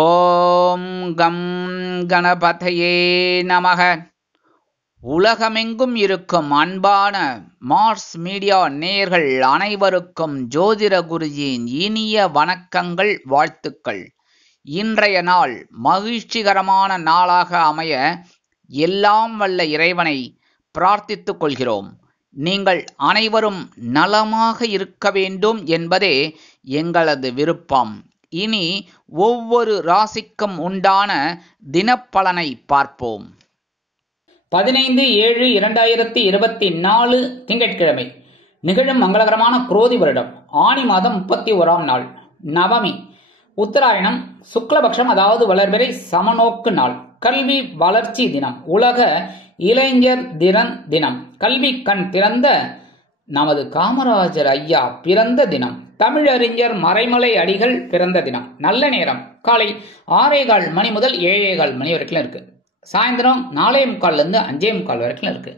ஓம் come கணபதையே நமக. உலகமெங்கும் இருக்கும் அன்பான மார்ஸ் மீடியா நேயர்கள் அனைவருக்கும் ஜோதிட குருஜியின் இனிய வணக்கங்கள், வாழ்த்துக்கள். இன்றைய நாள் மகிழ்ச்சிகரமான நாளாக அமைய எல்லாம் வல்ல இறைவனை பிரார்த்தித்துக் கொள்கிறோம். நீங்கள் அனைவரும் நலமாக இருக்க வேண்டும் என்பதே எங்களது விருப்பம். இனி ஒவ்வொரு ராசிக்கும் உண்டான தினப்பலனை பார்ப்போம். 15/7/2024 திங்கட்கிழமை நிகழும் மங்களகரமான குரோதி வருடம் ஆனி மாதம் 31ஆம் நாள், நவமி, உத்தராயணம், சுக்லபக்ஷம், அதாவது வளர்பிறை சமநோக்கு நாள், கல்வி வளர்ச்சி தினம், உலக இளைஞர் தினம், கல்வி கண் திறந்த நமது காமராஜர் ஐயா பிறந்த தினம், தமிழறிஞர் மறைமலை அடிகள் பிறந்த தினம். நல்ல நேரம் காலை 6:15 மணி முதல் 7:15 மணி வரைக்கும் இருக்கு. சாயந்தரம் 4:45 5:45 வரைக்கும் இருக்கு.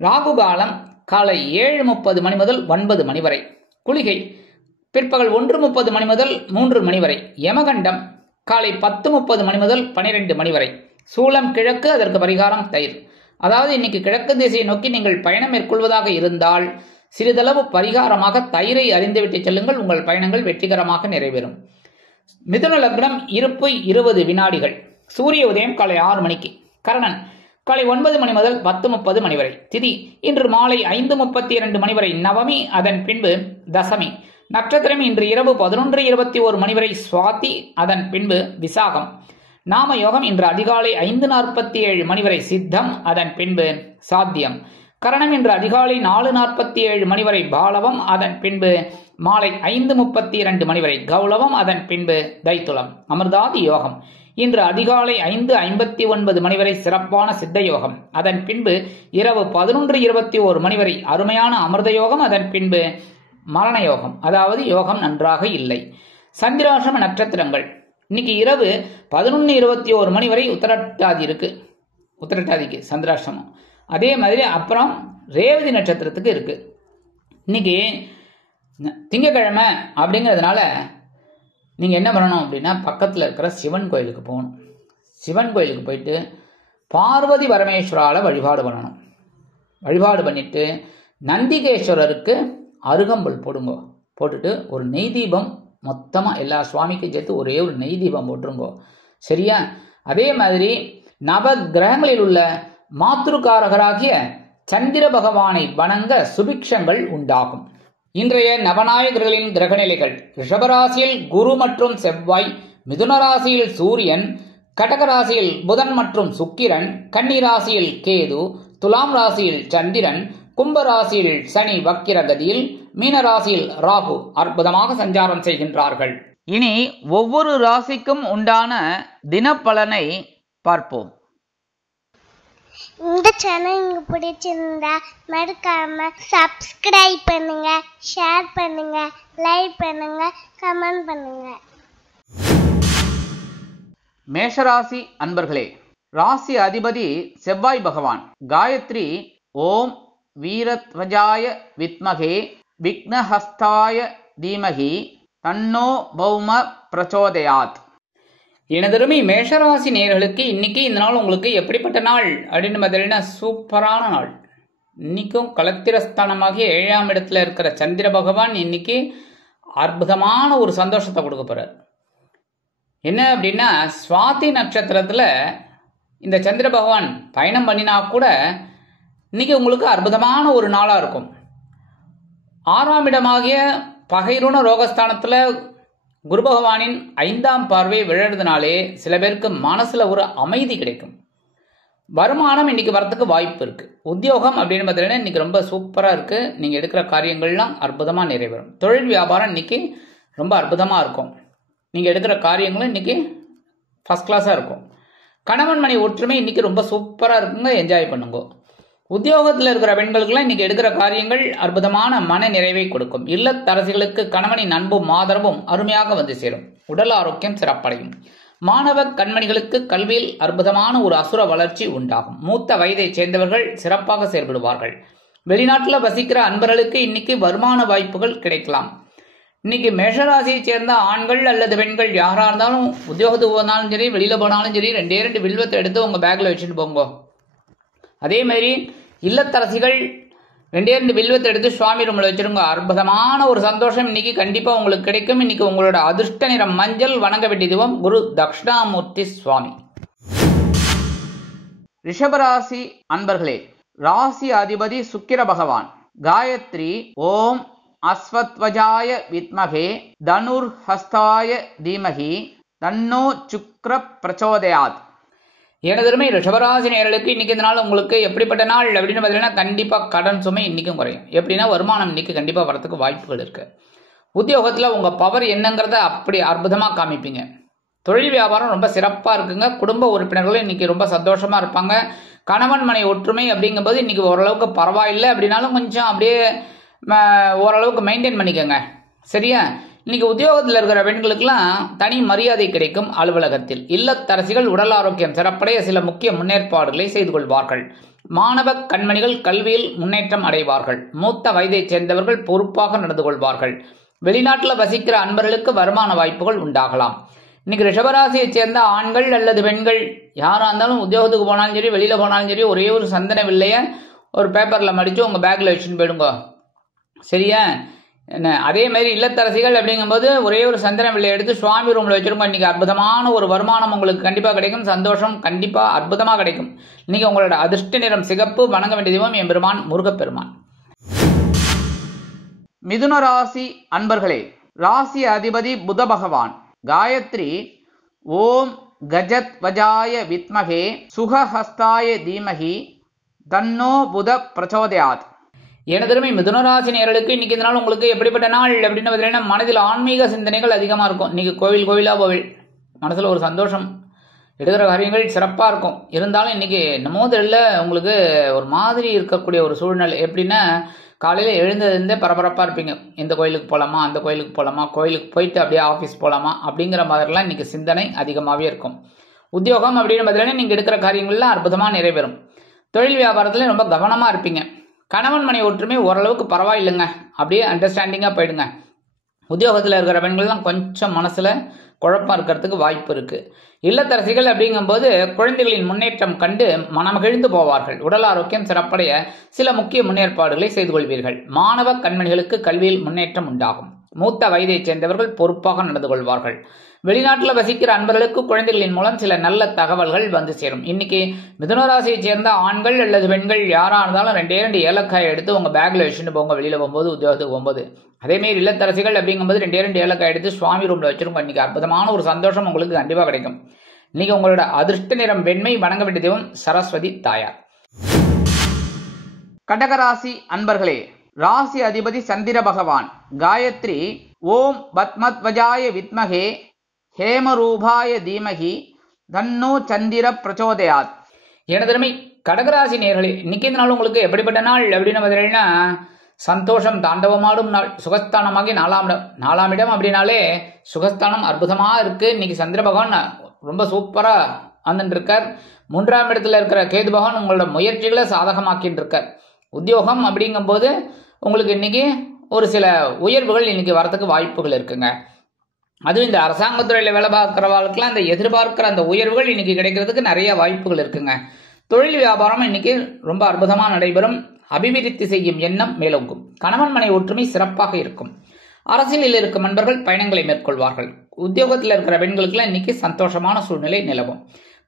ராகு காலம் காலை 7:30 மணி முதல் 9 மணி வரை. குளிகை பிற்பகல் 1:30 மணி முதல் 3 மணி வரை. யமகண்டம் காலை 10:30 மணி முதல் 12 மணி வரை. சூலம் கிழக்கு, அதற்கு பரிகாரம் தயிர். அதாவது இன்னைக்கு கிழக்கு திசையை நோக்கி நீங்கள் பயணம் மேற்கொள்வதாக இருந்தால் சிறிதளவு பரிகாரமாக தயிரை அறிந்துவிட்டு செல்லுங்கள். உங்கள் பயணங்கள் வெற்றிகரமாக நிறைவேறும். மிதுன லக்னம், இருப்பு 20 வினாடிகள். சூரிய உதயம் காலை 6 மணிக்கு. கரணன் காலை 9 மணி முதல் 10:30 மணி வரை. திதி இன்று மாலை 5:32 மணி வரை நவமி, அதன் பின்பு தசமி. நட்சத்திரம் இன்று இரவு 11:21 மணி வரை சுவாதி, அதன் பின்பு விசாகம். நாம யோகம் இன்று அதிகாலை 5:47 மணி வரை சித்தம், அதன் பின்பு சாத்தியம். கரணம் இன்று அதிகாலை 4:47 மணி வரை பாலவம், அதன் பின்பு மாலை 5:32 மணி வரை கௌளவம், அதன் பின்பு தைத்துளம். அமிர்தாதி யோகம் இன்று அதிகாலை 5:59 மணி வரை சிறப்பான சித்த யோகம், அதன் பின்பு இரவு 11:21 மணி வரை அருமையான அமிர்த யோகம், அதன் பின்பு மரண யோகம், அதாவது யோகம் நன்றாக இல்லை. சந்திராசிரம நட்சத்திரங்கள் இன்னைக்கு இரவு 11:21 மணி வரை உத்தரட்டாதி இருக்கு. உத்தரட்டாதிக்கு சந்திராசிரமம். அதே மாதிரி அப்புறம் ரேவதி நட்சத்திரத்துக்கு இருக்கு. இன்னைக்கு திங்கக்கிழமை அப்படிங்கிறதுனால நீங்க என்ன பண்ணணும் அப்படின்னா, பக்கத்தில் இருக்கிற சிவன் கோயிலுக்கு போகணும். சிவன் கோயிலுக்கு போயிட்டு பார்வதி பரமேஸ்வரால வழிபாடு பண்ணணும். வழிபாடு பண்ணிட்டு நந்திகேஸ்வரருக்கு அருகம்புல் போடுங்க. போட்டுட்டு ஒரு நெய் தீபம் மொத்தமா எல்லா சுவாமிக்கும் சேர்த்து ஒரே ஒரு நெய் தீபம் போட்டுருங்கோ. சரியா? அதே மாதிரி நவ கிரகங்களில் உள்ள மாத்ருகாரகராகிய சந்திர பகவானை வணங்க சுபிக்ஷங்கள் உண்டாகும். இன்றைய நவநாயகர்களின் கிரகநிலைகள்: ரிஷபராசியில் குரு மற்றும் செவ்வாய், மிதுன ராசியில் சூரியன், கடகராசியில் புதன் மற்றும் சுக்கிரன், கன்னிராசியில் கேது, துலாம் ராசியில் சந்திரன், கும்பராசியில் சனி வக்கிரகதியில், மீனராசியில் ராகு அற்புதமாக சஞ்சாரம் செய்கின்றார்கள். இனி ஒவ்வொரு ராசிக்கும் உண்டான தினப்பலனை பார்ப்போம். இந்த சேனல் உங்களுக்கு பிடிச்சிருந்தா மறக்காம சப்ஸ்கிரைப் பண்ணுங்க, ஷேர் பண்ணுங்க, லைக் பண்ணுங்க, கமெண்ட் பண்ணுங்க. மேஷராசி அன்பர்களே, ராசி அதிபதி செவ்வாய் பகவான். காயத்ரி ஓம் வீரத்வஜாய வித்மகே விக்னஹஸ்தாய தீமகி தன்னோ பௌம பிரச்சோதயாத். எனதருமை மேஷராசி நேயர்களுக்கு இன்னைக்கு இந்த நாள் உங்களுக்கு எப்படிப்பட்ட நாள் அப்படின்னு பார்த்தீங்கன்னா, சூப்பரான நாள். இன்னைக்கும் கலத்திரஸ்தானமாகிய 7ஆம் இடத்துல இருக்கிற சந்திர பகவான் இன்னைக்கு அற்புதமான ஒரு சந்தோஷத்தை கொடுக்க போறார். என்ன அப்படின்னா, சுவாதி நட்சத்திரத்துல இந்த சந்திர பகவான் பயணம் பண்ணினா கூட இன்னைக்கு உங்களுக்கு அற்புதமான ஒரு நாளா இருக்கும். 6ஆம் இடமாகிய பகைருண ரோகஸ்தானத்துல குரு பகவானின் 5ஆம் பார்வை விழறதுனாலே சில பேருக்கு மனசுல ஒரு அமைதி கிடைக்கும். வருமானம் இன்னைக்கு வரத்துக்கு வாய்ப்பு இருக்கு. உத்தியோகம் அப்படின்னு பார்த்தீங்கன்னா இன்னைக்கு ரொம்ப சூப்பரா இருக்கு. நீங்க எடுக்கிற காரியங்கள்லாம் அற்புதமா நிறைவேறும். தொழில் வியாபாரம் இன்னைக்கு ரொம்ப அற்புதமா இருக்கும். நீங்க எடுக்கிற காரியங்களும் இன்னைக்கு ஃபர்ஸ்ட் கிளாஸா இருக்கும். கணவன் மனை ஒற்றுமை இன்னைக்கு ரொம்ப சூப்பரா இருக்குங்க. என்ஜாய் பண்ணுங்க. உத்தியோகத்தில் இருக்கிற பெண்களுக்கெல்லாம் இன்னைக்கு எடுக்கிற காரியங்கள் அற்புதமான மன நிறைவை கொடுக்கும். இல்லத்தரசிகளுக்கு கணவனின் அன்பும் ஆதரவும் அருமையாக வந்து சேரும். உடல் ஆரோக்கியம் சிறப்படையும். மாணவ கண்மணிகளுக்கு கல்வியில் அற்புதமான ஒரு அசுர வளர்ச்சி உண்டாகும். மூத்த வயதை சேர்ந்தவர்கள் சிறப்பாக செயல்படுவார்கள். வெளிநாட்டில் வசிக்கிற அன்பர்களுக்கு இன்னைக்கு வருமான வாய்ப்புகள் கிடைக்கலாம். இன்னைக்கு மேஷராசியை சேர்ந்த ஆண்கள் அல்லது பெண்கள் யாரா இருந்தாலும் உத்தியோகத்துக்கு போனாலும் சரி, வெளியில போனாலும் சரி, 2 வில்வத்தை எடுத்து உங்க பேக்ல வச்சுட்டு போங்க. அதே மாதிரி இல்லத்தரசிகள் 2 வில்வத்தை எடுத்து சுவாமி ரூம்ல வச்சிருங்க. அற்புதமான ஒரு சந்தோஷம் இன்னைக்கு கண்டிப்பா உங்களுக்கு கிடைக்கும். இன்னைக்கு உங்களோட அதிர்ஷ்ட நிறம் மஞ்சள். வணங்க வேண்டிய தெய்வம் குரு தட்சிணாமூர்த்தி சுவாமி. ரிஷபராசி அன்பர்களே, ராசி அதிபதி சுக்கிர பகவான். காயத்ரி ஓம் அஸ்வத்வஜாய வித்மகே தனுர்ஹஸ்தாய தீமகி தன்னோ சுக்ர பிரச்சோதயாத். எனதருமை ரிஷபராசி நேயர்களுக்கு இன்னைக்கு இந்த நாள் உங்களுக்கு எப்படிப்பட்ட நாள் அப்படின்னு பார்த்தீங்கன்னா, கண்டிப்பா கடன் சுமை இன்னைக்கும் குறையும். எப்படின்னா வருமானம் இன்னைக்கு கண்டிப்பா வரத்துக்கு வாய்ப்புகள் இருக்கு. உத்தியோகத்துல உங்க பவர் என்னங்கிறத அப்படி அற்புதமா காமிப்பீங்க. தொழில் வியாபாரம் ரொம்ப சிறப்பா இருக்குங்க. குடும்ப உறுப்பினர்களும் இன்னைக்கு ரொம்ப சந்தோஷமா இருப்பாங்க. கணவன் மனை ஒற்றுமை அப்படிங்கும்போது இன்னைக்கு ஓரளவுக்கு பரவாயில்லை அப்படின்னாலும் கொஞ்சம் அப்படியே ஓரளவுக்கு மெயின்டைன் பண்ணிக்கோங்க. சரியா? இன்னைக்கு உத்தியோகத்தில் இருக்கிற பெண்களுக்கெல்லாம் தனி மரியாதை கிடைக்கும். அலுவலகத்தில் இல்லத்தரசிகள் உடல் ஆரோக்கியம் சிறப்படைய சில முக்கிய முன்னேற்பாடுகளை செய்து கொள்வார்கள். மாணவ கண்மணிகள் கல்வியில் முன்னேற்றம் அடைவார்கள். மூத்த வயதைச் சேர்ந்தவர்கள் பொறுப்பாக நடந்து கொள்வார்கள். வெளிநாட்டில் வசிக்கிற அன்பர்களுக்கு வருமான வாய்ப்புகள் உண்டாகலாம். இன்னைக்கு ரிஷபராசியை சேர்ந்த ஆண்கள் அல்லது பெண்கள் யாரா இருந்தாலும் உத்தியோகத்துக்கு போனாலும் சரி, வெளியில போனாலும் சரி, ஒரே ஒரு சந்தன வில்லைய ஒரு பேப்பர்ல மடிச்சு உங்க பேக்ல வச்சுன்னு போயிடுங்க. சரியா? என்ன அதே மாதிரி இல்லத்தரசிகள் அப்படிங்கும்போது ஒரே ஒரு சந்தன வில்லையை எடுத்து சுவாமி ரூம்ல வச்சிருக்கோம். இன்னைக்கு அற்புதமான ஒரு வருமானம் உங்களுக்கு கண்டிப்பா கிடைக்கும். சந்தோஷம் கண்டிப்பா அற்புதமா கிடைக்கும். இன்னைக்கு உங்களோட அதிர்ஷ்ட நிறம் சிகப்பு. வணங்க வேண்டிய தெய்வம் எம்பெருமான் முருகப்பெருமான். மிதுன ராசி அன்பர்களே, ராசி அதிபதி புத பகவான். காயத்ரி ஓம் கஜத்வஜாய வித்மகே சுகஹஸ்தாய தீமகி தன்னோ புத பிரச்சோதயாத். எனதருமை மிதுனராசி நேயர்களுக்கு இன்னைக்கு இந்த நாள் உங்களுக்கு எப்படிப்பட்ட நாள் அப்படின்னு பார்த்தீங்கன்னா, மனதில் ஆன்மீக சிந்தனைகள் அதிகமாக இருக்கும். இன்னைக்கு கோவிலா போவில் மனசில் ஒரு சந்தோஷம், எடுக்கிற காரியங்கள் சிறப்பாக இருக்கும். இருந்தாலும் இன்னைக்கு என்னமோ தெரியல உங்களுக்கு ஒரு மாதிரி இருக்கக்கூடிய ஒரு சூழ்நிலை. எப்படின்னா, காலையில் எழுந்ததுலேருந்தே பரபரப்பாக இருப்பீங்க. இந்த கோயிலுக்கு போகலாமா, அந்த கோயிலுக்கு போகலாமா, கோயிலுக்கு போயிட்டு அப்படியே ஆஃபீஸ் போகலாமா அப்படிங்கிற மாதிரிலாம் இன்னைக்கு சிந்தனை அதிகமாகவே இருக்கும். உத்தியோகம் அப்படின்னு பார்த்தீங்கன்னா நீங்கள் எடுக்கிற காரியங்கள்லாம் அற்புதமாக நிறைவேறும். தொழில் வியாபாரத்தில் ரொம்ப கவனமாக இருப்பீங்க. கணவன் மனை ஒற்றுமை ஓரளவுக்கு பரவாயில்லைங்க, அப்படியே அண்டர்ஸ்டாண்டிங்காக போயிடுங்க. உத்தியோகத்தில் இருக்கிற பெண்கள்லாம் கொஞ்சம் மனசில் குழப்பம் இருக்கிறதுக்கு வாய்ப்பு இருக்குது. இல்லத்தரசிகள் அப்படிங்கும்போது குழந்தைகளின் முன்னேற்றம் கண்டு மனமகிழ்ந்து போவார்கள். உடல் ஆரோக்கியம் சிறப்படைய சில முக்கிய முன்னேற்பாடுகளை செய்து கொள்வீர்கள். மாணவ கண்மணிகளுக்கு கல்வியில் முன்னேற்றம் உண்டாகும். மூத்த வயதைச் சேர்ந்தவர்கள் பொறுப்பாக நடந்து கொள்வார்கள். வெளிநாட்டில் வசிக்கிற அன்பர்களுக்கு குழந்தைகளின் மூலம் சில நல்ல தகவல்கள் வந்து சேரும். இன்னைக்கு மிதுனராசியை சேர்ந்த ஆண்கள் அல்லது பெண்கள் யாரா இருந்தாலும் 2 ஏலக்காய் எடுத்து உங்க பேக்ல வச்சுட்டு போங்க வெளியில போகும்போது, உத்தியோகத்துக்கு போகும்போது. அதேமாரி இல்லத்தரசிகள் அப்படிங்கும்போது 2 ஏலக்காய் எடுத்து சுவாமி ரூம்ல வச்சிருக்கோம். இன்னைக்கு அற்புதமான ஒரு சந்தோஷம் உங்களுக்கு கண்டிப்பா கிடைக்கும். இன்னைக்கு உங்களோட அதிர்ஷ்ட நிறம் வெண்மை. வணங்க வேண்டிய தெய்வம் சரஸ்வதி தாயார். கடகராசி அன்பர்களே, ராசி அதிபதி சந்திர பகவான். காயத்ரி ஓம் பத்மத்வஜாய வித்மகே ஹேமரூபாய தீமகி தன்னோ சந்திர பிரச்சோதயாத். எனதருமை கடகராசி நேயர்களே, இன்னைக்கு இந்த நாள் உங்களுக்கு எப்படிப்பட்ட நாள் அப்படின்னு பார்த்தீங்கன்னா, சந்தோஷம் தாண்டவமாடும் நாள். சுகஸ்தானமாகி 4ஆம் இடம் அப்படின்னாலே சுகஸ்தானம் அற்புதமா இருக்கு. இன்னைக்கு சந்திர பகவான் ரொம்ப சூப்பரா வந்துட்டு இருக்கார். 3ஆம் இடத்துல இருக்கிற கேது பகவான் உங்களோட முயற்சிகளை சாதகமாக்கிட்டு இருக்கார். உத்தியோகம் அப்படிங்கும் போது உங்களுக்கு இன்னைக்கு ஒரு சில உயர்வுகள் இன்னைக்கு வரத்துக்கு வாய்ப்புகள் இருக்குங்க. அதுவும் இந்த அரசாங்கத்துறையில வேலை பார்க்கிறவர்களுக்கெல்லாம் இந்த எதிர்பார்க்கிற அந்த உயர்வுகள் இன்னைக்கு கிடைக்கிறதுக்கு நிறைய வாய்ப்புகள் இருக்குங்க. தொழில் வியாபாரம் இன்னைக்கு ரொம்ப அற்புதமா நடைபெறும். அபிவிருத்தி செய்யும் எண்ணம் மேலோங்கும். கணவன் மனை ஒற்றுமை சிறப்பாக இருக்கும். அரசியலில் இருக்கும் நண்பர்கள் பயணங்களை மேற்கொள்வார்கள். உத்தியோகத்தில் இருக்கிற பெண்களுக்கெல்லாம் இன்னைக்கு சந்தோஷமான சூழ்நிலை நிலவும்.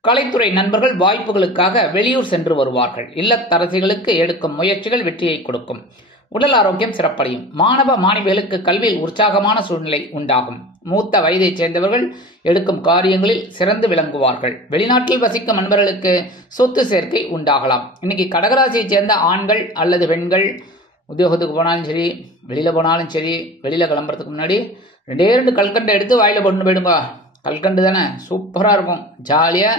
கலைத்துறை நண்பர்கள் வாய்ப்புகளுக்காக வெளியூர் சென்று வருவார்கள். இல்லத்தரசிகளுக்கு எடுக்கும் முயற்சிகள் வெற்றியை கொடுக்கும். உடல் ஆரோக்கியம் சிறப்படையும். மாணவ மாணவிகளுக்கு கல்வியில் உற்சாகமான சூழ்நிலை உண்டாகும். மூத்த வயதைச் சேர்ந்தவர்கள் எடுக்கும் காரியங்களில் சிறந்து விளங்குவார்கள். வெளிநாட்டில் வசிக்கும் நண்பர்களுக்கு சொத்து சேர்க்கை உண்டாகலாம். இன்னைக்கு கடகராசியை சேர்ந்த ஆண்கள் அல்லது பெண்கள் உத்தியோகத்துக்கு போனாலும் சரி, வெளியில போனாலும் சரி, வெளியில கிளம்புறதுக்கு முன்னாடி 2 கல்கண்டை எடுத்து வாயில போட்டு போயிடுங்க. கல்கண்டு தானே, சூப்பரா இருக்கும். ஜாலியா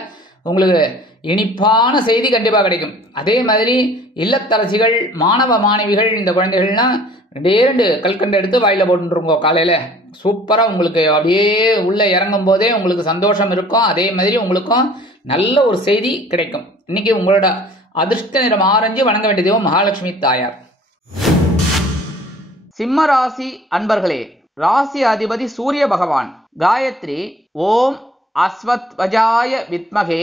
உங்களுக்கு இனிப்பான செய்தி கண்டிப்பா கிடைக்கும். அதே மாதிரி இல்லத்தரசிகள் மாணவ மாணவிகள் இந்த குழந்தைகள்லாம் 2 கல்கண்டை எடுத்து வாயில போட்டுருங்க காலையில. சூப்பரா உங்களுக்கு அப்படியே உள்ள இறங்கும் போதே உங்களுக்கு சந்தோஷம் இருக்கும். அதே மாதிரி உங்களுக்கும் நல்ல ஒரு செய்தி கிடைக்கும். இன்னைக்கு உங்களோட அதிர்ஷ்ட நிறம் ஆரஞ்சு. வணங்க வேண்டிய தெய்வம் மகாலட்சுமி தாயார். சிம்ம ராசி அன்பர்களே, ராசி அதிபதி சூரிய பகவான். காயத்ரி ஓம் அஸ்வத்வஜாய வித்மகே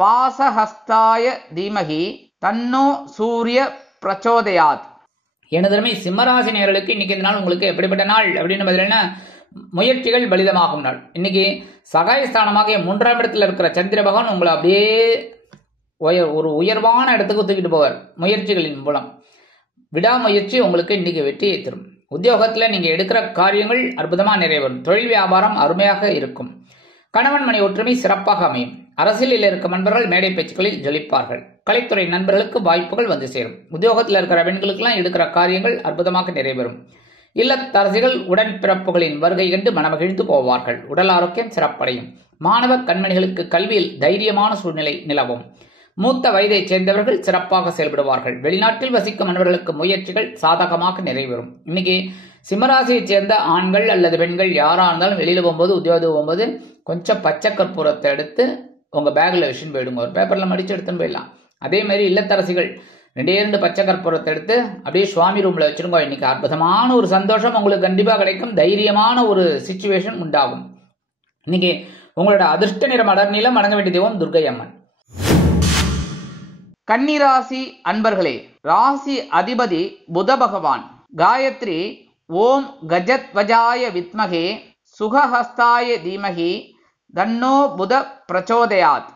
பாசஹஸ்தாய தீமகி தன்னோ சூரிய பிரச்சோதயாத். எனதருமை சிம்மராசி நேயர்களுக்கு இன்னைக்கு இந்த நாள் உங்களுக்கு எப்படிப்பட்ட நாள் அப்படின்னு பதிலா முயற்சிகள் பலிதமாகும் நாள். இன்னைக்கு சகாயஸ்தானமாக 3ஆம் இடத்துல இருக்கிற சந்திர பகவான் உங்களை அப்படியே ஒரு உயர்வான இடத்துக்கு தூக்கிட்டு போவார். முயற்சிகளின் மூலம் விடாமுயற்சி உங்களுக்கு இன்னைக்கு வெற்றியை தரும். உத்தியோகத்தில் நீங்க எடுக்கிற காரியங்கள் அற்புதமா நிறைவேறும். தொழில் வியாபாரம் அருமையாக இருக்கும். கணவன் மனை ஒற்றுமை சிறப்பாக அமையும். அரசியலில் இருக்கும் நண்பர்கள் மேடை பேச்சுக்களில் ஜொலிப்பார்கள். கலைத்துறை நண்பர்களுக்கு வாய்ப்புகள் வந்து சேரும். உத்தியோகத்தில் இருக்கிற பெண்களுக்கெல்லாம் எடுக்கிற காரியங்கள் அற்புதமாக நிறைவேறும். இல்லத்தரசிகள் உடன்பிறப்புகளின் வருகை கண்டு மனமகிழ்ந்து போவார்கள். உடல் ஆரோக்கியம் சிறப்படையும். மாணவ கண்மணிகளுக்கு கல்வியில் தைரியமான சூழ்நிலை நிலவும். மூத்த வயதைச் சேர்ந்தவர்கள் சிறப்பாக செயல்படுவார்கள். வெளிநாட்டில் வசிக்கும் நண்பர்களுக்கு முயற்சிகள் சாதகமாக நிறைவேறும். இன்னைக்கு சிம்மராசியைச் சேர்ந்த ஆண்கள் அல்லது பெண்கள் யாரா இருந்தாலும் வெளியில போகும்போது உத்தியோகம் போகும்போது கொஞ்சம் பச்சை கற்பூரத்தை எடுத்து உங்க பேக்ல வச்சுன்னு போயிடுங்க. ஒரு பேப்பர்ல மடிச்சு எடுத்துன்னு போயிடலாம். அதே மாதிரி இல்லத்தரசிகள் 2 பச்சை கற்பூரத்தை எடுத்து அப்படியே சுவாமி ரூம்ல வச்சிருங்க. இன்னைக்கு அற்புதமான ஒரு சந்தோஷம் உங்களுக்கு கண்டிப்பா கிடைக்கும். தைரியமான ஒரு சிச்சுவேஷன் உண்டாகும். இன்னைக்கு உங்களோட அதிர்ஷ்ட நிறம் அடர் நீலம். வணங்க வேண்டிய தெய்வம் துர்க்கை அம்மன். கன்னிராசி அன்பர்களே, ராசி அதிபதி புத பகவான். காயத்ரி ஓம் கஜத்வஜாய வித்மகே சுகஹஸ்தாய தீமகி தன்னோ புத பிரச்சோதயாத்.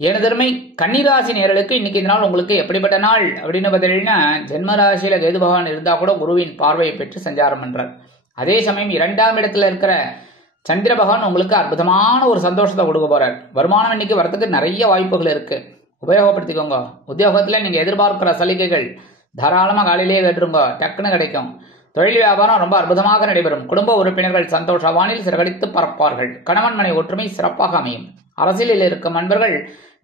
எனதருமை கன்னிராசி நேயர்களுக்கு இன்னைக்கு இந்த நாள் உங்களுக்கு எப்படிப்பட்ட நாள் அப்படின்னு பார்த்தீங்கன்னா, ஜென்மராசியில கேது பகவான் இருந்தா கூட குருவின் பார்வையை பெற்று சஞ்சாரம் பண்றார். அதே சமயம் 2ஆம் இடத்துல இருக்கிற சந்திர பகவான் உங்களுக்கு அற்புதமான ஒரு சந்தோஷத்தை கொடுக்க போறார். வருமானம் இன்னைக்கு வரத்துக்கு நிறைய வாய்ப்புகள் இருக்கு. உபயோகப்படுத்திக்கோங்க. உத்தியோகத்துல நீங்க எதிர்பார்க்கிற சலுகைகள் தாராளமா காலையிலேயே கேட்டுருங்க, டக்குன்னு கிடைக்கும். தொழில் வியாபாரம் ரொம்ப அற்புதமாக நடைபெறும். குடும்ப உறுப்பினர்கள் சந்தோஷ வானில் சிறகடித்து பறப்பார்கள். கணவன் மனை ஒற்றுமை சிறப்பாக அமையும். அரசியலில் இருக்கும் நண்பர்கள்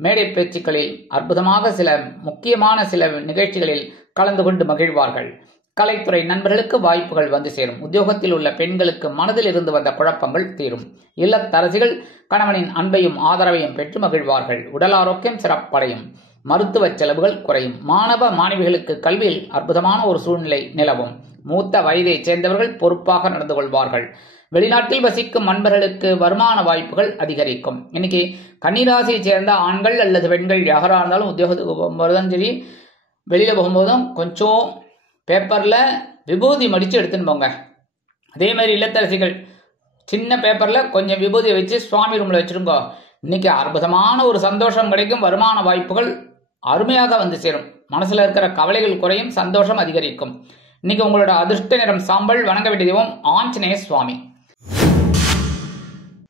மேடை பேச்சுக்களில் அற்புதமாக சில முக்கியமான சில நிகழ்ச்சிகளில் கலந்து கொண்டு மகிழ்வார்கள். கலைத்துறை நண்பர்களுக்கு வாய்ப்புகள் வந்து சேரும். உத்தியோகத்தில் உள்ள பெண்களுக்கு மனதில் இருந்து வந்த குழப்பங்கள் தீரும். இல்லத்தரசிகள் கணவனின் அன்பையும் ஆதரவையும் பெற்று மகிழ்வார்கள். உடல் ஆரோக்கியம் சிறப்படையும். மருத்துவ செலவுகள் குறையும். மாணவ மாணவிகளுக்கு கல்வியில் அற்புதமான ஒரு சூழ்நிலை நிலவும். மூத்த வயதைச் சேர்ந்தவர்கள் பொறுப்பாக நடந்து கொள்வார்கள். வெளிநாட்டில் வசிக்கும் நண்பர்களுக்கு வருமான வாய்ப்புகள் அதிகரிக்கும். இன்னைக்கு கன்னிராசியை சேர்ந்த ஆண்கள் அல்லது பெண்கள் யாராக இருந்தாலும் உத்தியோகத்துக்கு போகும்போதும் சரி, வெளியில போகும்போதும் கொஞ்சம் பேப்பர்ல விபூதி மடிச்சு எடுத்துன்னு போங்க. அதே மாதிரி இல்லத்தரசிகள் சின்ன பேப்பர்ல கொஞ்சம் விபூதியை வச்சு சுவாமி ரூம்ல வச்சிருங்க. இன்னைக்கு அற்புதமான ஒரு சந்தோஷம் கிடைக்கும். வருமான வாய்ப்புகள் அருமையாக வந்து சேரும். மனசுல இருக்கிற கவலைகள் குறையும். சந்தோஷம் அதிகரிக்கும். இன்னைக்கு உங்களோட அதிர்ஷ்ட நிறம் சாம்பல். வணங்க வேண்டிய தெய்வம் ஆஞ்சநேய சுவாமி.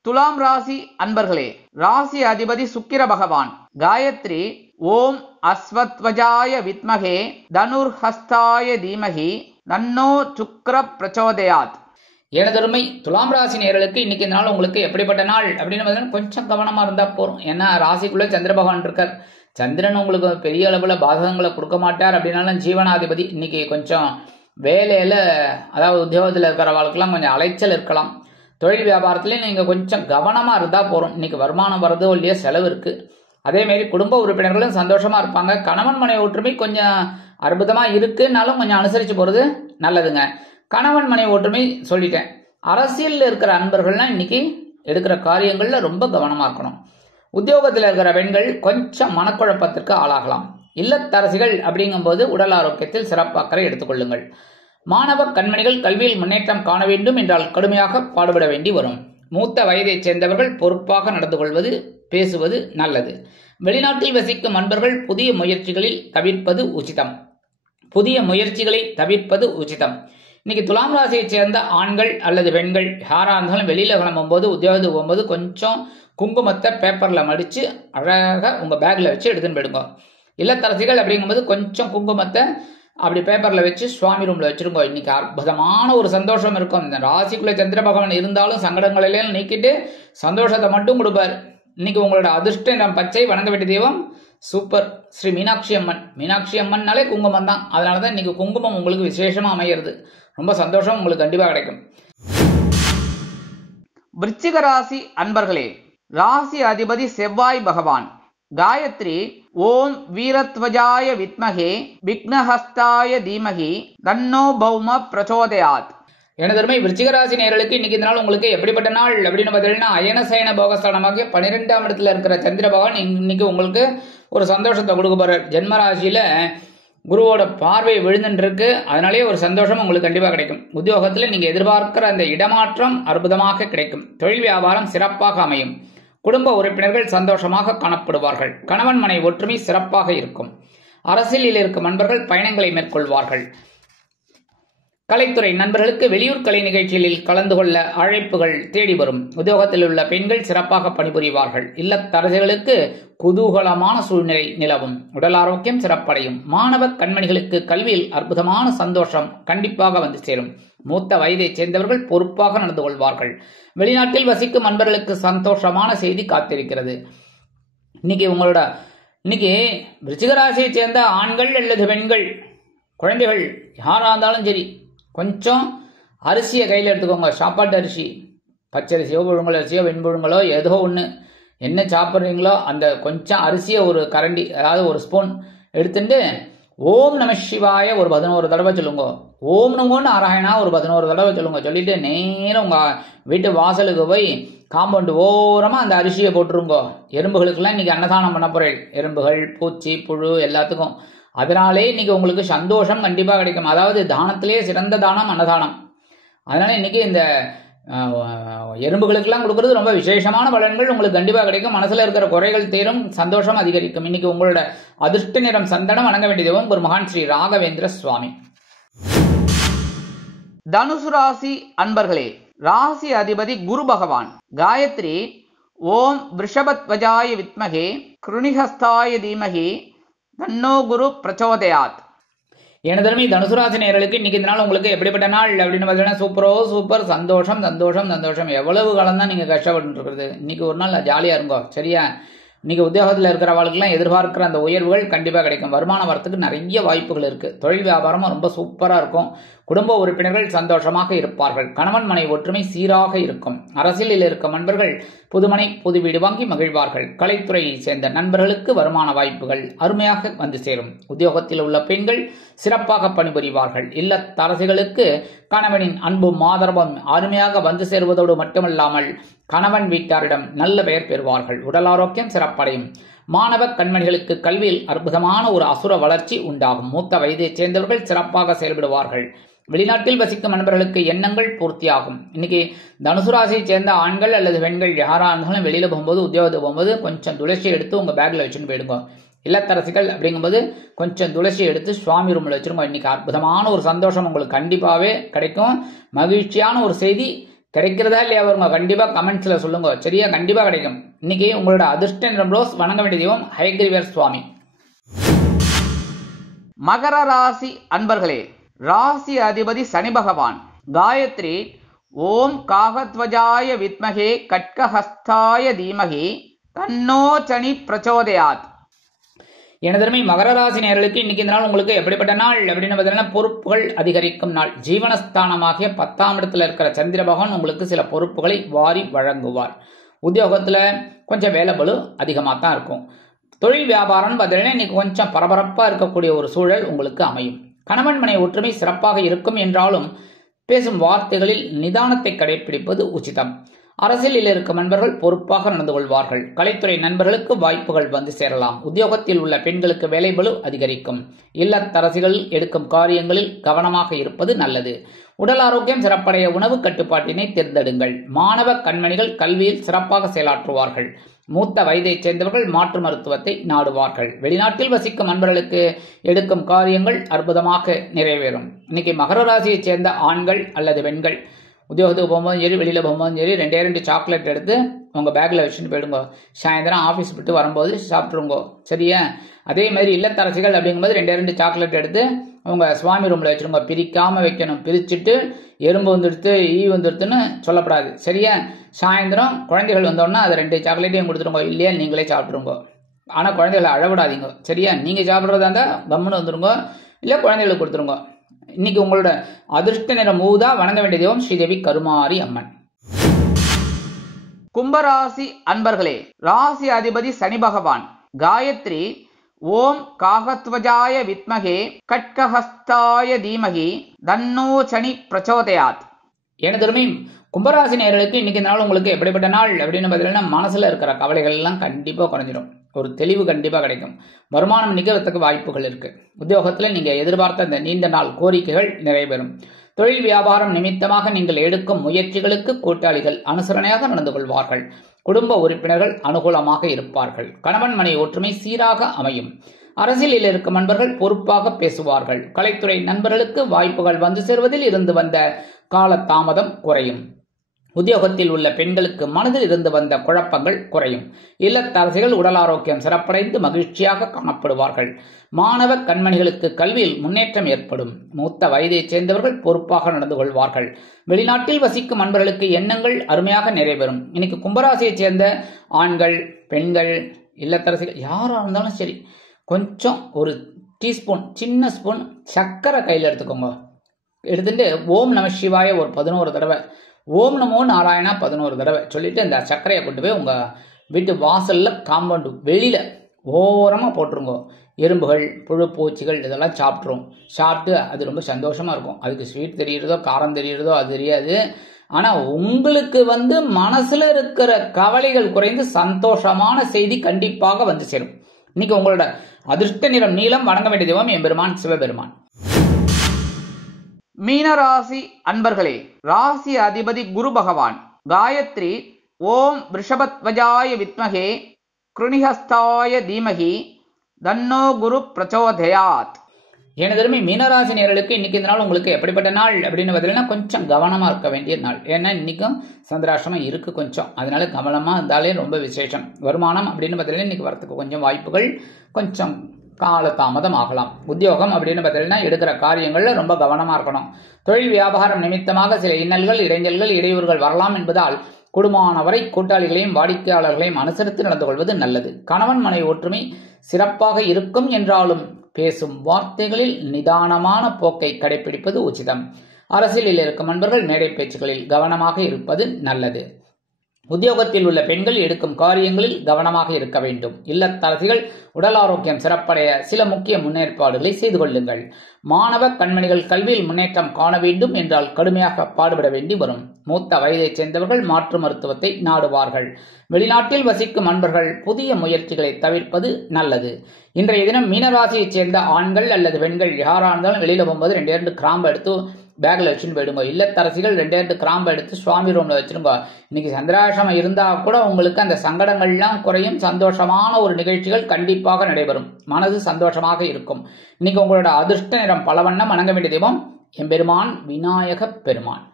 துலாம் ராசி அன்பர்களே, ராசி அதிபதி சுக்கிர பகவான். காயத்ரி ஓம் அஸ்வத்வஜாய வித்மகே தனுர்ஹஸ்தாய தீமகி தன்னோ சுக்ர பிரச்சோதயாத். எனதருமை துலாம் ராசி நேயர்களுக்கு இன்னைக்கு இந்த நாள் உங்களுக்கு எப்படிப்பட்ட நாள் அப்படின்னு கொஞ்சம் கவனமா இருந்தா போறோம். ஏன்னா ராசிக்குள்ள சந்திர பகவான் இருக்கார். சந்திரன் உங்களுக்கு பெரிய அளவுல பாதகங்களை கொடுக்க மாட்டார். அப்படின்னாலும் ஜீவனாதிபதி இன்னைக்கு கொஞ்சம் வேலையில, அதாவது உத்தியோகத்தில் இருக்கிறவர்களுக்கெல்லாம் கொஞ்சம் அலைச்சல் இருக்கலாம். தொழில் வியாபாரத்திலையும் நீங்க கொஞ்சம் கவனமா இருந்தா போறோம். இன்னைக்கு வருமானம் வரதோ இல்லையோ செலவு இருக்கு. அதே மாதிரி குடும்ப உறுப்பினர்களும் சந்தோஷமா இருப்பாங்க. கணவன் மனை ஒற்றுமை கொஞ்சம் அற்புதமா இருக்குன்னாலும் கொஞ்சம் அனுசரிச்சு போறது நல்லதுங்க. கணவன் மனை ஒற்றுமை சொல்லிட்டேன். அரசியல் இருக்கிற அன்பர்கள்லாம் இன்னைக்கு எடுக்கிற காரியங்கள்ல ரொம்ப கவனமா இருக்கணும். உத்தியோகத்தில் இருக்கிற பெண்கள் கொஞ்சம் மனக்குழப்பத்திற்கு ஆளாகலாம். இல்லத்தரசிகள் அப்படிங்கும்போது உடல் ஆரோக்கியத்தில் சிறப்பு அக்கறை எடுத்துக்கொள்ளுங்கள். மாணவ கண்மணிகள் கல்வியில் முன்னேற்றம் காண வேண்டும் என்றால் கடுமையாக பாடுபட வேண்டி வரும். மூத்த வயதைச் சேர்ந்தவர்கள் பொறுப்பாக நடந்து கொள்வது பேசுவது நல்லது. வெளிநாட்டில் வசிக்கும் நண்பர்கள் புதிய முயற்சிகளை தவிர்ப்பது உச்சிதம். இன்னைக்கு துலாம் ராசியை சேர்ந்த ஆண்கள் அல்லது பெண்கள் யாரா இருந்தாலும் வெளியில கிளம்பும்போது உத்தியோகத்துக்கு போகும்போது கொஞ்சம் குங்குமத்தை பேப்பர்ல மடிச்சு அழகாக உங்க பேக்ல வச்சு எடுத்துன்னு போயிடுங்க. இல்லத்தரசிகள் அப்படிங்கும்போது கொஞ்சம் குங்குமத்தை அப்படி பேப்பர்ல வச்சு சுவாமி ரூம்ல வச்சிருங்க. இன்னைக்கு அற்புதமான ஒரு சந்தோஷம் இருக்கும். இந்த ராசிக்குள்ள சந்திர பகவான் இருந்தாலும் சங்கடங்களெல்லாம் நீக்கிட்டு சந்தோஷத்தை மட்டும் கொடுப்பார். இன்னைக்கு உங்களோட அதிர்ஷ்ட நிறம் பச்சை. வணங்க வேண்டிய தெய்வம் சூப்பர் ஸ்ரீ மீனாட்சி அம்மன். மீனாட்சி அம்மன்னாலே குங்குமம் தான். அதனாலதான் இன்னைக்கு குங்குமம் உங்களுக்கு விசேஷமா அமையிறது. ரொம்ப சந்தோஷம் உங்களுக்கு கண்டிப்பா கிடைக்கும். விருச்சிக ராசி அன்பர்களே, ராசி அதிபதி செவ்வாய் பகவான். காயத்ரி ஓம் வீரத்வஜாய வித்மகே விக்னஹஸ்தாய தீமகி தன்னோ பௌம பிரச்சோதயாத். எனதருமை விருச்சிகராசி நேயர்களுக்கு இன்னைக்கு இந்த நாள் உங்களுக்கு எப்படிப்பட்ட நாள் அப்படின்னு பார்த்தீங்கன்னா அயனசயன போகஸ்தானமாக 12ஆம் இடத்துல இருக்கிற சந்திர பகவான் இன்னைக்கு உங்களுக்கு ஒரு சந்தோஷத்தை கொடுக்க போறார். ஜென்மராசியில குருவோட பார்வை விழுந்துருக்கு, அதனாலேயே ஒரு சந்தோஷம் உங்களுக்கு கண்டிப்பாக கிடைக்கும். உத்தியோகத்தில் நீங்க எதிர்பார்க்கிற அந்த இடமாற்றம் அற்புதமாக கிடைக்கும். தொழில் வியாபாரம் சிறப்பாக அமையும். குடும்ப உறுப்பினர்கள் சந்தோஷமாக காணப்படுவார்கள். கணவன் மனை ஒற்றுமை சிறப்பாக இருக்கும். அரசியலில் இருக்கும் நண்பர்கள் பயணங்களை மேற்கொள்வார்கள். கலைத்துறை நண்பர்களுக்கு வெளியூர் கலை நிகழ்ச்சிகளில் கலந்து கொள்ள அழைப்புகள் தேடி வரும். உத்தியோகத்தில் உள்ள பெண்கள் சிறப்பாக பணிபுரிவார்கள். இல்லத்தரசிகளுக்கு குதூகலமான சூழ்நிலை நிலவும். உடல் ஆரோக்கியம் சிறப்படையும். மாணவ கண்மணிகளுக்கு கல்வியில் அற்புதமான சந்தோஷம் கண்டிப்பாக வந்து சேரும். மூத்த வயதைச் சேர்ந்தவர்கள் பொறுப்பாக நடந்து கொள்வார்கள். வெளிநாட்டில் வசிக்கும் நண்பர்களுக்கு சந்தோஷமான செய்தி காத்திருக்கிறது. இன்னைக்கு விருச்சிகராசியை சேர்ந்த ஆண்கள் அல்லது பெண்கள் குழந்தைகள் யாரா இருந்தாலும் சரி, கொஞ்சம் அரிசியை கையில் எடுத்துக்கோங்க. சாப்பாட்டு அரிசி, பச்சரிசியோ புழுங்கல் அரிசியோ வெண்புழுங்கலோ ஏதோ ஒன்று, என்ன சாப்பிட்றீங்களோ அந்த கொஞ்சம் அரிசியை ஒரு கரண்டி, அதாவது ஒரு ஸ்பூன் எடுத்துட்டு ஓம் நம சிவாய ஒரு 11 தடவை சொல்லுங்க. ஓம் நமோ நாராயணா ஒரு 11 தடவை சொல்லுங்க. சொல்லிட்டு நேரம் உங்க வீட்டு வாசலுக்கு போய் காம்பவுண்டு ஓரமா அந்த அரிசியை போட்டுருங்க. எறும்புகளுக்கெல்லாம் இன்னைக்கு அன்னதானம் பண்ண போறேன். எறும்புகள், பூச்சி, புழு எல்லாத்துக்கும். அதனாலே இன்னைக்கு உங்களுக்கு சந்தோஷம் கண்டிப்பாக கிடைக்கும். அதாவது தானத்திலே சிறந்த தானம் அன்னதானம். அதனால இன்னைக்கு இந்த எறும்புகளுக்கெல்லாம் கொடுக்கறது ரொம்ப விசேஷமான பலன்கள் உங்களுக்கு கண்டிப்பாக கிடைக்கும். மனசுல இருக்கிற குறைகள் தீரும், சந்தோஷம் அதிகரிக்கும். இன்னைக்கு உங்களோட அதிர்ஷ்ட நிறம் சந்தனம். வணங்க வேண்டிய தெய்வம் ஒரு மகான் ஸ்ரீ ராகவேந்திர சுவாமி. தனுசு ராசி அன்பர்களே, ராசி அதிபதி குரு பகவான். காயத்ரி ஓம் விருஷபத்வஜாய வித்மகே கிருணிஹஸ்தாய தீமகி தன்னோ குரு பிரச்சோதயாத். எனதருமை தனுசுராசி நேயர்களுக்கு இன்னைக்கு இந்த நாள் உங்களுக்கு எப்படிப்பட்ட நாள் அப்படின்னு பார்த்தீங்கன்னா சூப்பர் சந்தோஷம் சந்தோஷம் சந்தோஷம். எவ்வளவு காலம் தான் நீங்க கஷ்டப்பட்டு இருக்கிறது, இன்னைக்கு ஒரு நாள் ஜாலியா இருங்கோ. சரியா? இன்னைக்கு உத்தியோகத்தில் இருக்கிறவர்களுக்கெல்லாம் எதிர்பார்க்கிற அந்த உயர்வுகள் கண்டிப்பாக கிடைக்கும். வருமானம் வரத்துக்கு நிறைய வாய்ப்புகள் இருக்கு. தொழில் வியாபாரமும் ரொம்ப சூப்பரா இருக்கும். குடும்ப உறுப்பினர்கள் சந்தோஷமாக இருப்பார்கள். கணவன் மனை ஒற்றுமை சீராக இருக்கும். அரசியலில் இருக்கும் நண்பர்கள் புதுமனை புது வீடு வாங்கி மகிழ்வார்கள். கலைத்துறையை சேர்ந்த நண்பர்களுக்கு வருமான வாய்ப்புகள் அருமையாக வந்து சேரும். உத்தியோகத்தில் உள்ள பெண்கள் சிறப்பாக பணிபுரிவார்கள். இல்லத்தரசிகளுக்கு கணவனின் அன்பும் ஆதரவும் அருமையாக வந்து சேருவதோடு மட்டுமல்லாமல் கணவன் வீட்டாரிடம் நல்ல பெயர் பெறுவார்கள். உடல் ஆரோக்கியம் சிறப்படையும். மாணவ கண்மணிகளுக்கு கல்வியில் அற்புதமான ஒரு அசுர வளர்ச்சி உண்டாகும். மூத்த வயதைச் சேர்ந்தவர்கள் சிறப்பாக செயல்படுவார்கள். வெளிநாட்டில் வசிக்கும் நண்பர்களுக்கு எண்ணங்கள் பூர்த்தியாகும். இன்னைக்கு தனுசு ராசியை சேர்ந்த ஆண்கள் அல்லது பெண்கள் யாரா இருந்தாலும் வெளியில போகும்போது, உத்தியோகத்துக்கு போகும்போது கொஞ்சம் துளசி எடுத்து உங்க பேக்ல வச்சுன்னு போயிடுங்க. இல்லத்தரசிகள் அப்படிங்கும்போது கொஞ்சம் துளசி எடுத்து சுவாமி ரூம்ல வச்சிருங்க. இன்னைக்கு அற்புதமான ஒரு சந்தோஷம் உங்களுக்கு கண்டிப்பாவே கிடைக்கும். மகிழ்ச்சியான ஒரு செய்தி கிடைக்கிறதா இல்லையா வருங்க, கண்டிப்பா கமெண்ட்ஸ்ல சொல்லுங்க. சரியா? கண்டிப்பா கிடைக்கும். இன்னைக்கு உங்களோட அதிர்ஷ்ட நிறம் ரோஸ். வணங்க வேண்டிய தெய்வம் ஹயக்ரீவர் சுவாமி. மகர ராசி அன்பர்களே, ராசி அதிபதி சனி பகவான். காயத்ரி ஓம் காகத்வஜாய வித்மகே கட்கஹஸ்தாய தீமகி தன்னோ சனி பிரச்சோதயாத். எனதருமை மகர ராசி நேயர்களுக்கு இன்னைக்கு இந்த நாள் உங்களுக்கு எப்படிப்பட்ட நாள் அப்படின்னு பார்த்தீங்கன்னா பொறுப்புகள் அதிகரிக்கும் நாள். ஜீவனஸ்தானமாகிய 10ஆம் இடத்துல இருக்கிற சந்திர பகவான் உங்களுக்கு சில பொறுப்புகளை வாரி வழங்குவார். உத்தியோகத்துல கொஞ்சம் வேலை பளு அதிகமாக தான் இருக்கும். தொழில் வியாபாரம்னு பார்த்தீங்கன்னா இன்னைக்கு கொஞ்சம் பரபரப்பா இருக்கக்கூடிய ஒரு சூழல் உங்களுக்கு அமையும். கணவன் மனை ஒற்றுமை சிறப்பாக இருக்கும் என்றாலும் பேசும் வார்த்தைகளில் நிதானத்தை கடைபிடிப்பது உச்சிதம். அரசியலில் இருக்கும் நண்பர்கள் பொறுப்பாக நடந்து கொள்வார்கள். கலைத்துறை நண்பர்களுக்கு வாய்ப்புகள் வந்து சேரலாம். உத்தியோகத்தில் உள்ள பெண்களுக்கு வேலைபளு அதிகரிக்கும். இல்லத்தரசிகள் எடுக்கும் காரியங்களில் கவனமாக இருப்பது நல்லது. உடல் ஆரோக்கியம் சிறப்படைய உணவு கட்டுப்பாட்டினை தேர்ந்தெடுங்கள். மாணவ கண்மணிகள் கல்வியில் சிறப்பாக செயலாற்றுவார்கள். மூத்த வயதைச் சேர்ந்தவர்கள் மாற்று மருத்துவத்தை நாடுவார்கள். வெளிநாட்டில் வசிக்கும் நண்பர்களுக்கு எடுக்கும் காரியங்கள் அற்புதமாக நிறைவேறும். இன்னைக்கு மகர ராசியைச் சேர்ந்த ஆண்கள் அல்லது பெண்கள் உத்தியோகத்துக்கு போகும்போது சரி, வெளியில போகும்போது சரி, 2 சாக்லேட் எடுத்து உங்க பேக்ல வச்சுட்டு போயிடுங்க. சாயந்தரம் ஆபீஸ் விட்டு வரும்போது சாப்பிட்டுருங்க. சரியா? அதே மாதிரி இல்லத்தரசிகள் அப்படிங்கும்போது 2 சாக்லேட் எடுத்து அவங்க சுவாமி ரூம்ல வச்சிருங்க. பிரிக்காம வைக்கணும். பிரிச்சுட்டு எறும்பு வந்துடுத்து ஈ வந்துடுத்துன்னு சொல்லப்படாது. சரியா? சாயந்தரம் குழந்தைகள் வந்தோன்னா அதை 2 சாக்லேட்டையும் கொடுத்துருங்க. இல்லையா நீங்களே சாப்பிட்டுருங்க. ஆனா குழந்தைகளை அழவிடாதீங்க. சரியா? நீங்க சாப்பிட்றதா இருந்தா கம்முன்னு வந்துருங்க, இல்ல குழந்தைகளுக்கு கொடுத்துருங்க. இன்னைக்கு உங்களோட அதிர்ஷ்ட நிறம் ஊதா. வணங்க வேண்டிய தெய்வம் ஸ்ரீதேவி கருமாரி அம்மன். கும்பராசி அன்பர்களே, ராசி அதிபதி சனி பகவான். காயத்ரி ஓம் காகத்வஜாய வித்மகே கட்கஹஸ்தாய தீமகி தன்னோ சனி பிரச்சோதயாத். எனதுமே கும்பராசி நேயர்களுக்கு இன்னைக்கு இந்த நாள் உங்களுக்கு எப்படிப்பட்ட நாள் அப்படின்னு பார்த்தீங்கன்னா மனசுல இருக்கிற கவலைகள் எல்லாம் கண்டிப்பா குறைஞ்சிடும். ஒரு தெளிவு கண்டிப்பா கிடைக்கும். வருமானம் நிகழ்றதுக்கு வாய்ப்புகள் இருக்கு. உத்தியோகத்துல நீங்க எதிர்பார்த்த அந்த நீண்ட நாள் கோரிக்கைகள் நிறைவேறும். தொழில் வியாபாரம் நிமித்தமாக நீங்கள் எடுக்கும் முயற்சிகளுக்கு கூட்டாளிகள் அனுசரணையாக நடந்து கொள்வார்கள். குடும்ப உறுப்பினர்கள் அனுகூலமாக இருப்பார்கள். கணவன் மனை ஒற்றுமை சீராக அமையும். அரசியலில் இருக்கும் நண்பர்கள் பொறுப்பாக பேசுவார்கள். கலைத்துறை நண்பர்களுக்கு வாய்ப்புகள் வந்து சேர்வதில் இருந்து வந்த கால தாமதம் குறையும். உத்தியோகத்தில் உள்ள பெண்களுக்கு மனதில் இருந்து வந்த குழப்பங்கள் குறையும். இல்லத்தரசிகள் உடல் ஆரோக்கியம் சிறப்படைந்து மகிழ்ச்சியாக காணப்படுவார்கள். மாணவ கண்மணிகளுக்கு கல்வியில் முன்னேற்றம் ஏற்படும். மூத்த வயதைச் சேர்ந்தவர்கள் பொறுப்பாக நடந்து கொள்வார்கள். வெளிநாட்டில் வசிக்கும் நண்பர்களுக்கு எண்ணங்கள் அருமையாக நிறைவேறும். இன்னைக்கு கும்பராசியைச் சேர்ந்த ஆண்கள், பெண்கள், இல்லத்தரசிகள் யாரா இருந்தாலும் சரி, கொஞ்சம் ஒரு டீஸ்பூன், சின்ன ஸ்பூன் சர்க்கரை கையில் எடுத்துக்கோங்க. எடுத்துட்டு ஓம் நம சிவாய ஒரு 11 தடவை, ஓம் நமோ நாராயணா 11 தடவை சொல்லிட்டு அந்த சர்க்கரையை கொண்டு போய் உங்க வீட்டு வாசல்ல காம்பவுண்டு வெளியில ஓரமா போட்டுருங்க. எறும்புகள், புழு பூச்சிகள் இதெல்லாம் சாப்பிட்டு அது ரொம்ப சந்தோஷமா இருக்கும். அதுக்கு ஸ்வீட் தெரியுறதோ காரம் தெரியுறதோ அது தெரியாது. ஆனா உங்களுக்கு மனசுல இருக்கிற கவலைகள் குறைந்து சந்தோஷமான செய்தி கண்டிப்பாக வந்து சேரும். இன்னைக்கு உங்களோட அதிர்ஷ்ட நிறம் நீலம். வணங்க வேண்டிய தெய்வம் எம்பெருமான் சிவபெருமான். மீனராசி அன்பர்களே, ராசி அதிபதி குரு பகவான். காயத்ரி ஓம் ரிஷபத்வஜாய வித்மகே கிருணிஹஸ்தாய தீமகி தன்னோ குரு பிரச்சோதயாத். எனதருமை மீனராசி நேயர்களுக்கு இன்னைக்கு இந்த நாள் உங்களுக்கு எப்படிப்பட்ட நாள் அப்படின்னு பார்த்தீங்கன்னா கொஞ்சம் கவனமா இருக்க வேண்டிய நாள். ஏன்னா இன்னைக்கும் சந்திராஷ்டமம் இருக்கு கொஞ்சம், அதனால கவனமா இருந்தாலே ரொம்ப விசேஷம். வருமானம் அப்படின்னு பார்த்தீங்கன்னா இன்னைக்கு வரத்துக்கு கொஞ்சம் வாய்ப்புகள் கொஞ்சம் கால தாமதம் ஆகலாம். உத்தியோகம் அப்படின்னு பார்த்தீங்கன்னா எடுக்கிற காரியங்கள்ல ரொம்ப கவனமா இருக்கணும். தொழில் வியாபாரம் நிமித்தமாக சில இன்னல்கள், இடைஞ்சல்கள், இடையூறுகள் வரலாம் என்பதால் கூடுமானவரை கூட்டாளிகளையும் வாடிக்கையாளர்களையும் அனுசரித்து நடந்து கொள்வது நல்லது. கணவன் மனை ஒற்றுமை சிறப்பாக இருக்கும் என்றாலும் பேசும் வார்த்தைகளில் நிதானமான போக்கை கடைபிடிப்பது உச்சிதம். அரசியலில் இருக்கும் நண்பர்கள் மேடை பேச்சுகளில் கவனமாக இருப்பது நல்லது. உத்தியோகத்தில் உள்ள பெண்கள் எடுக்கும் காரியங்களில் கவனமாக இருக்க வேண்டும். இல்லத்தரசிகள் உடல் ஆரோக்கியம் சிறப்படைய சில முக்கிய முன்னேற்பாடுகளை செய்து கொள்ளுங்கள். மாணவ கண்மணிகள் கல்வியில் முன்னேற்றம் காண வேண்டும் என்றால் கடுமையாக பாடுபட வேண்டி வரும். மூத்த வயதைச் சேர்ந்தவர்கள் மாற்று மருத்துவத்தை நாடுவார்கள். வெளிநாட்டில் வசிக்கும் நண்பர்கள் புதிய முயற்சிகளை தவிர்ப்பது நல்லது. இன்றைய தினம் மீனராசியைச் சேர்ந்த ஆண்கள் அல்லது பெண்கள் யாரா இருந்தாலும் வெளியில போகும்போது 2 கிராம்பு எடுத்து பேக்ல வச்சுன்னு போயிடுங்க. இல்லத்தரசிகள் 2 கிராம்பு எடுத்து சுவாமி ரூம்ல வச்சிருங்க. இன்னைக்கு சந்திராசிரமம் இருந்தா கூட உங்களுக்கு அந்த சங்கடங்கள்லாம் குறையும். சந்தோஷமான ஒரு நிகழ்ச்சிகள் கண்டிப்பாக நடைபெறும். மனது சந்தோஷமாக இருக்கும். இன்னைக்கு உங்களோட அதிர்ஷ்ட நிறம் பலவண்ணம். வணங்க வேண்டிய தெய்வம் எம்பெருமான் விநாயக பெருமான்.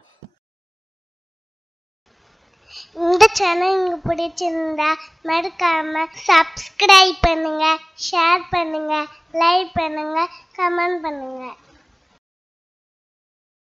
இந்த சேனல் உங்களுக்கு பிடிச்சிருந்தா மறக்காம சப்ஸ்கிரைப் பண்ணுங்க, ஷேர் பண்ணுங்க, லைக் பண்ணுங்க, கமெண்ட் பண்ணுங்க.